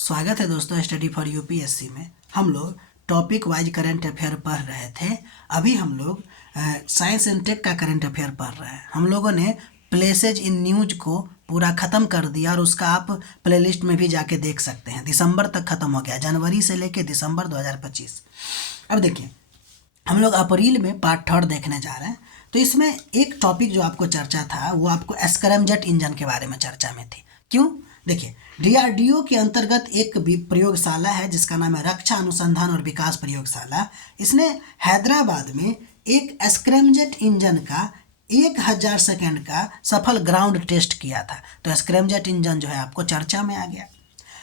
स्वागत है दोस्तों स्टडी फॉर यूपीएससी में। हम लोग टॉपिक वाइज करंट अफेयर पढ़ रहे थे। अभी हम लोग साइंस एंड टेक का करंट अफेयर पढ़ रहे हैं। हम लोगों ने प्लेसेज इन न्यूज को पूरा ख़त्म कर दिया और उसका आप प्लेलिस्ट में भी जाके देख सकते हैं। दिसंबर तक ख़त्म हो गया, जनवरी से लेके दिसंबर 2025। अब देखिए, हम लोग अप्रैल में पार्ट थर्ड देखने जा रहे हैं। तो इसमें एक टॉपिक जो आपको चर्चा था वो आपको स्क्रैमजेट इंजन के बारे में चर्चा में थी। क्यों? देखिए, डीआरडीओ के अंतर्गत एक प्रयोगशाला है जिसका नाम है रक्षा अनुसंधान और विकास प्रयोगशाला। इसने हैदराबाद में एक स्क्रैमजेट इंजन का 1000 सेकेंड का सफल ग्राउंड टेस्ट किया था। तो स्क्रैमजेट इंजन जो है आपको चर्चा में आ गया।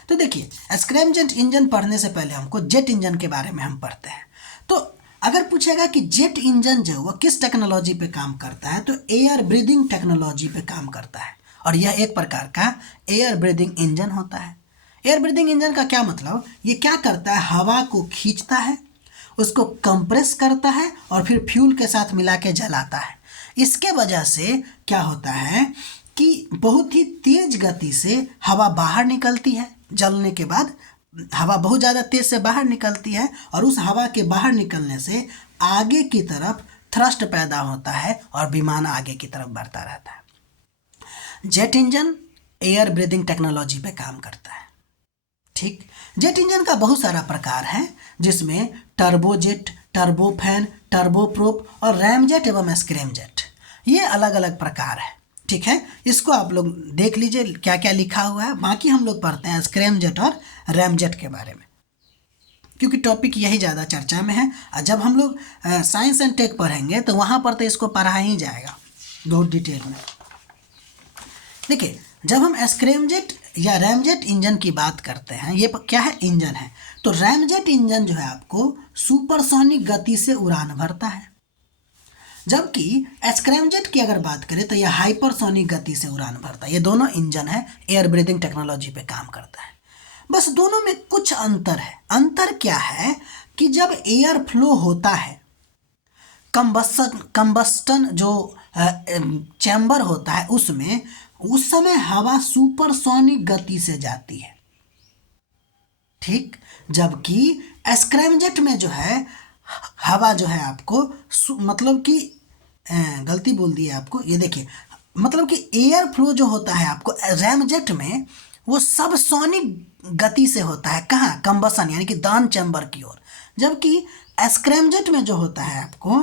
तो देखिए, स्क्रैमजेट इंजन पढ़ने से पहले हमको जेट इंजन के बारे में हम पढ़ते हैं। तो अगर पूछेगा कि जेट इंजन जो वो किस टेक्नोलॉजी पे काम करता है, तो एयर ब्रीदिंग टेक्नोलॉजी पे काम करता है। और यह एक प्रकार का एयर ब्रीदिंग इंजन होता है। एयर ब्रीदिंग इंजन का क्या मतलब? ये क्या करता है, हवा को खींचता है, उसको कंप्रेस करता है और फिर फ्यूल के साथ मिला के जलाता है। इसके वजह से क्या होता है कि बहुत ही तेज गति से हवा बाहर निकलती है। जलने के बाद हवा बहुत ज़्यादा तेज से बाहर निकलती है और उस हवा के बाहर निकलने से आगे की तरफ थ्रस्ट पैदा होता है और विमान आगे की तरफ बढ़ता रहता है। Jet engine air breathing technology पे काम करता है। ठीक, जेट इंजन का बहुत सारा प्रकार है जिसमें टर्बोजेट, टर्बोफैन, टर्बोप्रोप और रैमजेट एवं स्क्रैमजेट, ये अलग अलग प्रकार है। ठीक है, इसको आप लोग देख लीजिए क्या क्या लिखा हुआ है। बाकी हम लोग पढ़ते हैं स्क्रैमजेट और रैमजेट के बारे में, क्योंकि टॉपिक यही ज़्यादा चर्चा में है। और जब हम लोग साइंस एंड टेक पढ़ेंगे तो वहाँ पर तो इसको पढ़ा ही जाएगा बहुत डिटेल में। देखिए, जब हम स्क्रैमजेट या रैमजेट इंजन की बात करते हैं, ये क्या है, इंजन है। तो रैमजेट इंजन जो है आपको सुपरसोनिक गति से उड़ान भरता है, जबकि स्क्रैमजेट की अगर बात करें तो यह हाइपरसोनिक गति से उड़ान भरता है। ये दोनों इंजन है, एयर ब्रीदिंग टेक्नोलॉजी पे काम करता है। बस दोनों में कुछ अंतर है। अंतर क्या है कि जब एयर फ्लो होता है, कंबस्टन जो चैम्बर होता है उसमें, उस समय हवा सुपरसोनिक गति से जाती है। ठीक, जबकि स्क्रैमजेट में जो है हवा जो है आपको मतलब कि गलती बोल दी है आपको, ये देखिए, मतलब कि एयर फ्लो जो होता है आपको रैमजेट में वो सब सोनिक गति से होता है। कहाँ? कंबसन यानी कि दहन चैम्बर की ओर। जबकि स्क्रैमजेट में जो होता है आपको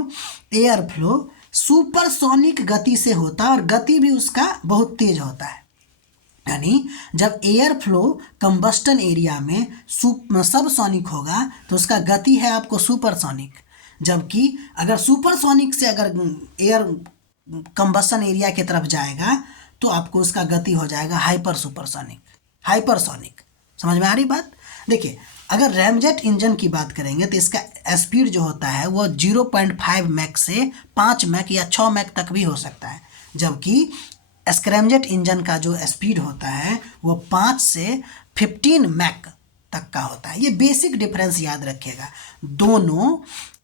एयर फ्लो सुपरसोनिक गति से होता है और गति भी उसका बहुत तेज होता है। यानी जब एयर फ्लो कंबस्टन एरिया में सब सोनिक होगा तो उसका गति है आपको सुपरसोनिक। जबकि अगर सुपरसोनिक से अगर एयर कंबस्टन एरिया की तरफ जाएगा तो आपको उसका गति हो जाएगा हाइपरसोनिक। समझ में आ रही बात? देखिए, अगर रैमजेट इंजन की बात करेंगे तो इसका स्पीड जो होता है वो 0.5 मैक से 5 मैक या 6 मैक तक भी हो सकता है। जबकि स्क्रैमजेट इंजन का जो स्पीड होता है वो 5 से 15 मैक तक का होता है। ये बेसिक डिफरेंस याद रखिएगा। दोनों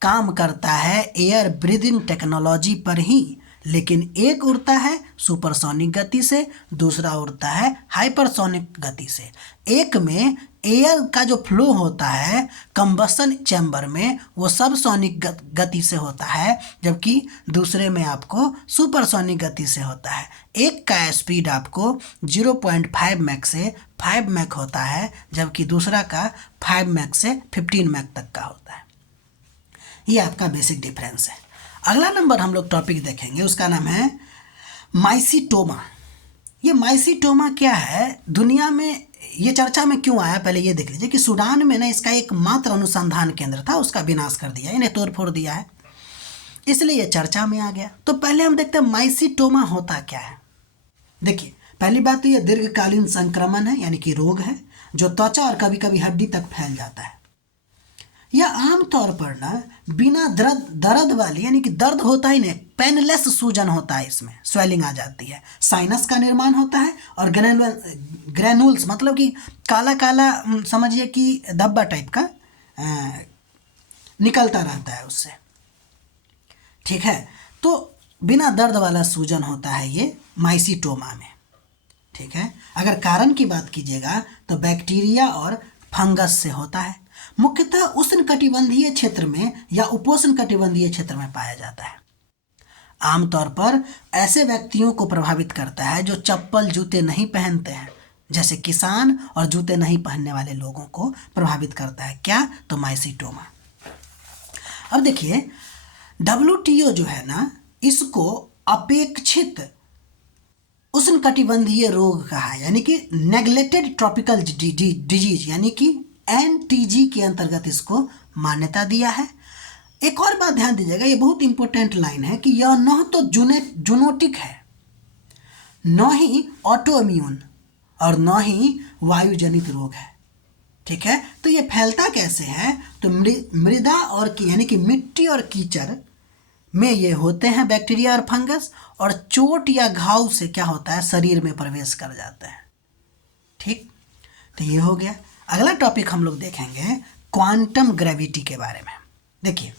काम करता है एयर ब्रीदिंग टेक्नोलॉजी पर ही, लेकिन एक उड़ता है सुपरसोनिक गति से, दूसरा उड़ता है हाइपरसोनिक गति से। एक में एयर का जो फ्लो होता है कंबस्टन चैम्बर में वो सब सोनिक गति से होता है, जबकि दूसरे में आपको सुपरसोनिक गति से होता है। एक का स्पीड आपको 0.5 मैक से 5 मैक होता है, जबकि दूसरा का 5 मैक से 15 मैक तक का होता है। ये आपका बेसिक डिफरेंस है। अगला नंबर हम लोग टॉपिक देखेंगे, उसका नाम है माइसीटोमा। ये माइसीटोमा क्या है, दुनिया में ये चर्चा में क्यों आया, पहले ये देख लीजिए कि सूडान में ना इसका एक मात्र अनुसंधान केंद्र था, उसका विनाश कर दिया, इन्हें तोड़ फोड़ दिया है, इसलिए ये चर्चा में आ गया। तो पहले हम देखते हैं माइसीटोमा होता क्या है। देखिए, पहली बात तो ये दीर्घकालीन संक्रमण है, यानी कि रोग है जो त्वचा और कभी कभी हड्डी तक फैल जाता है। यह आमतौर पर ना बिना दर्द वाली, यानी कि दर्द होता ही नहीं, पेनलेस सूजन होता है, इसमें स्वेलिंग आ जाती है, साइनस का निर्माण होता है और ग्रैनुल्स मतलब कि काला काला समझिए कि धब्बा टाइप का निकलता रहता है उससे। ठीक है, तो बिना दर्द वाला सूजन होता है ये माइसीटोमा में। ठीक है। अगर कारण की बात कीजिएगा तो बैक्टीरिया और फंगस से होता है। मुख्यतः उष्णकटिबंधीय क्षेत्र में या उपोष्णकटिबंधीय क्षेत्र में पाया जाता है। आमतौर पर ऐसे व्यक्तियों को प्रभावित करता है जो चप्पल जूते नहीं पहनते हैं, जैसे किसान और जूते नहीं पहनने वाले लोगों को प्रभावित करता है। क्या? तो माइसीटोमा। अब देखिए, WTO जो है ना, इसको अपेक्षित उष्णकटिबंधीय रोग कहा है, यानी कि नेग्लेक्टेड ट्रॉपिकल डिजीज, यानी कि NTG के अंतर्गत इसको मान्यता दिया है। एक और बात ध्यान दीजिएगा, ये बहुत इंपॉर्टेंट लाइन है कि यह न तो जूनोटिक है, न ही ऑटो इम्यून और न ही वायुजनित रोग है। ठीक है, तो ये फैलता कैसे है? तो मृदा और यानी कि मिट्टी और कीचड़ में ये होते हैं बैक्टीरिया और फंगस, और चोट या घाव से क्या होता है? शरीर में प्रवेश कर जाते हैं। ठीक, तो ये हो गया। अगला टॉपिक हम लोग देखेंगे क्वांटम ग्रेविटी के बारे में। देखिए,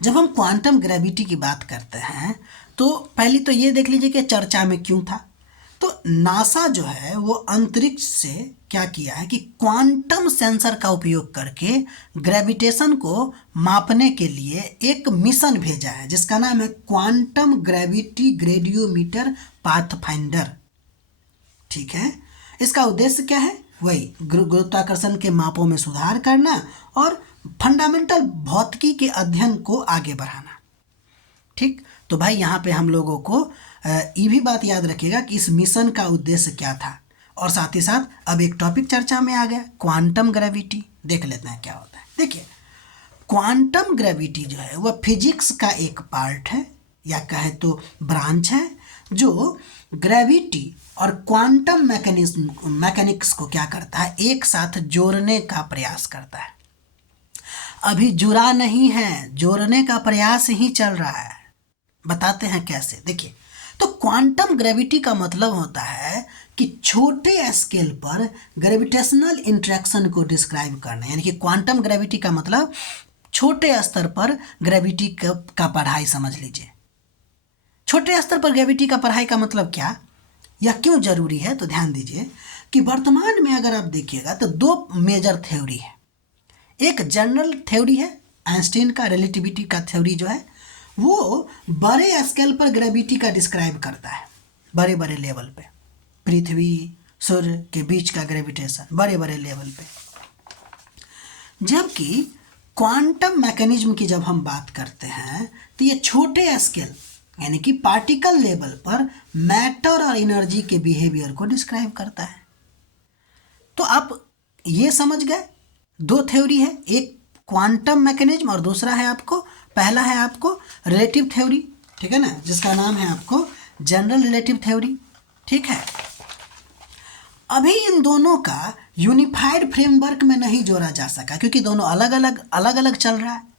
जब हम क्वांटम ग्रेविटी की बात करते हैं तो पहले तो ये देख लीजिए कि चर्चा में क्यों था। तो नासा जो है वो अंतरिक्ष से क्या किया है कि क्वांटम सेंसर का उपयोग करके ग्रेविटेशन को मापने के लिए एक मिशन भेजा है, जिसका नाम है क्वांटम ग्रेविटी ग्रेडियोमीटर पाथफाइंडर। ठीक है, इसका उद्देश्य क्या है? वही गुरुत्वाकर्षण के मापों में सुधार करना और फंडामेंटल भौतिकी के अध्ययन को आगे बढ़ाना। ठीक, तो भाई यहाँ पे हम लोगों को ये भी बात याद रखिएगा कि इस मिशन का उद्देश्य क्या था, और साथ ही साथ अब एक टॉपिक चर्चा में आ गया, क्वांटम ग्रेविटी। देख लेते हैं क्या होता है। देखिए, क्वांटम ग्रेविटी जो है वह फिजिक्स का एक पार्ट है, या कहें तो ब्रांच है, जो ग्रेविटी और क्वांटम मैकेनिक्स को क्या करता है? एक साथ जोड़ने का प्रयास करता है। अभी जुड़ा नहीं है, जोड़ने का प्रयास ही चल रहा है। बताते हैं कैसे। देखिए, तो क्वांटम ग्रेविटी का मतलब होता है कि छोटे स्केल पर ग्रेविटेशनल इंटरेक्शन को डिस्क्राइब करना, यानी कि क्वांटम ग्रेविटी का मतलब छोटे स्तर पर ग्रेविटी का पढ़ाई समझ लीजिए। छोटे स्तर पर ग्रेविटी का पढ़ाई का मतलब क्या, यह क्यों जरूरी है? तो ध्यान दीजिए कि वर्तमान में अगर आप देखिएगा तो दो मेजर थ्योरी है। एक जनरल थ्योरी है आइंस्टीन का, रिलेटिविटी का थ्योरी जो है वो बड़े स्केल पर ग्रेविटी का डिस्क्राइब करता है, बड़े बड़े लेवल पे, पृथ्वी सूर्य के बीच का ग्रेविटेशन बड़े बड़े लेवल पे। जबकि क्वांटम मैकेनिज्म की जब हम बात करते हैं तो ये छोटे स्केल यानी कि पार्टिकल लेवल पर मैटर और एनर्जी के बिहेवियर को डिस्क्राइब करता है। तो आप ये समझ गए, दो थ्योरी है, एक क्वांटम मैकेनिज्म और दूसरा है आपको, पहला है आपको रिलेटिव थ्योरी, ठीक है ना, जिसका नाम है आपको जनरल रिलेटिव थ्योरी। ठीक है, अभी इन दोनों का यूनिफाइड फ्रेमवर्क में नहीं जोड़ा जा सका क्योंकि दोनों अलग अलग चल रहा है,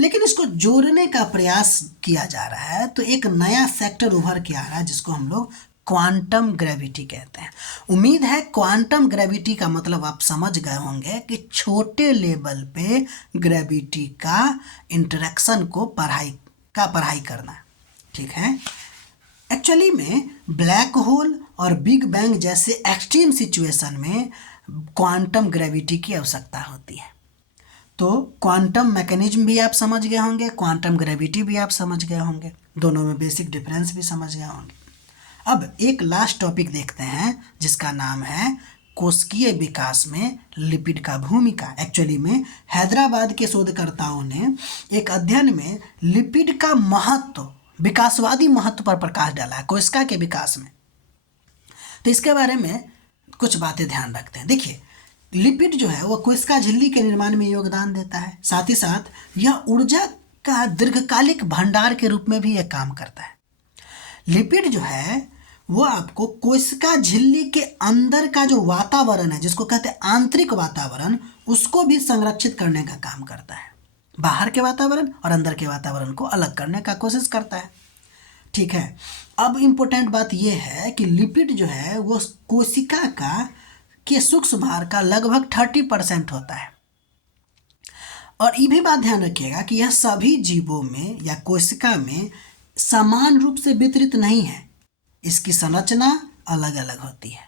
लेकिन इसको जोड़ने का प्रयास किया जा रहा है। तो एक नया सेक्टर उभर के आ रहा है जिसको हम लोग क्वांटम ग्रेविटी कहते हैं। उम्मीद है क्वांटम ग्रेविटी का मतलब आप समझ गए होंगे कि छोटे लेवल पे ग्रेविटी का इंटरेक्शन को पढ़ाई करना। ठीक है, एक्चुअली में ब्लैक होल और बिग बैंग जैसे एक्सट्रीम सिचुएशन में क्वांटम ग्रेविटी की आवश्यकता होती है। तो क्वांटम मैकेनिज्म भी आप समझ गए होंगे, क्वांटम ग्रेविटी भी आप समझ गए होंगे, दोनों में बेसिक डिफरेंस भी समझ गए होंगे। अब एक लास्ट टॉपिक देखते हैं जिसका नाम है कोशिकीय विकास में लिपिड का भूमिका। एक्चुअली में हैदराबाद के शोधकर्ताओं ने एक अध्ययन में लिपिड का महत्व, विकासवादी महत्व पर प्रकाश डाला है कोशिका के विकास में। तो इसके बारे में कुछ बातें ध्यान रखते हैं। देखिए, लिपिड जो है वो कोशिका झिल्ली के निर्माण में योगदान देता है, साथ ही साथ यह ऊर्जा का दीर्घकालिक भंडार के रूप में भी यह काम करता है। लिपिड जो है वो आपको कोशिका झिल्ली के अंदर का जो वातावरण है, जिसको कहते हैं आंतरिक वातावरण, उसको भी संरक्षित करने का काम करता है। बाहर के वातावरण और अंदर के वातावरण को अलग करने का कोशिश करता है। ठीक है, अब इम्पोर्टेंट बात यह है कि लिपिड जो है वो कोशिका के सूक्ष्म भार का लगभग 30% होता है। और ये भी बात ध्यान रखिएगा कि यह सभी जीवों में या कोशिका में समान रूप से वितरित नहीं है। इसकी संरचना अलग अलग होती है।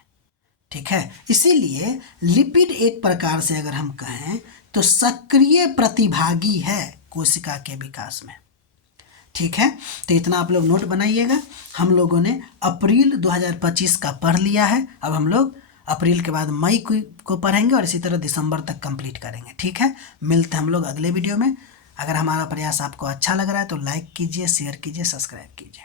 ठीक है, इसीलिए लिपिड एक प्रकार से अगर हम कहें तो सक्रिय प्रतिभागी है कोशिका के विकास में। ठीक है, तो इतना आप लोग नोट बनाइएगा। हम लोगों ने अप्रैल 2025 का पढ़ लिया है। अब हम लोग अप्रैल के बाद मई को पढ़ेंगे और इसी तरह दिसंबर तक कंप्लीट करेंगे। ठीक है, मिलते हैं हम लोग अगले वीडियो में। अगर हमारा प्रयास आपको अच्छा लग रहा है तो लाइक कीजिए, शेयर कीजिए, सब्सक्राइब कीजिए।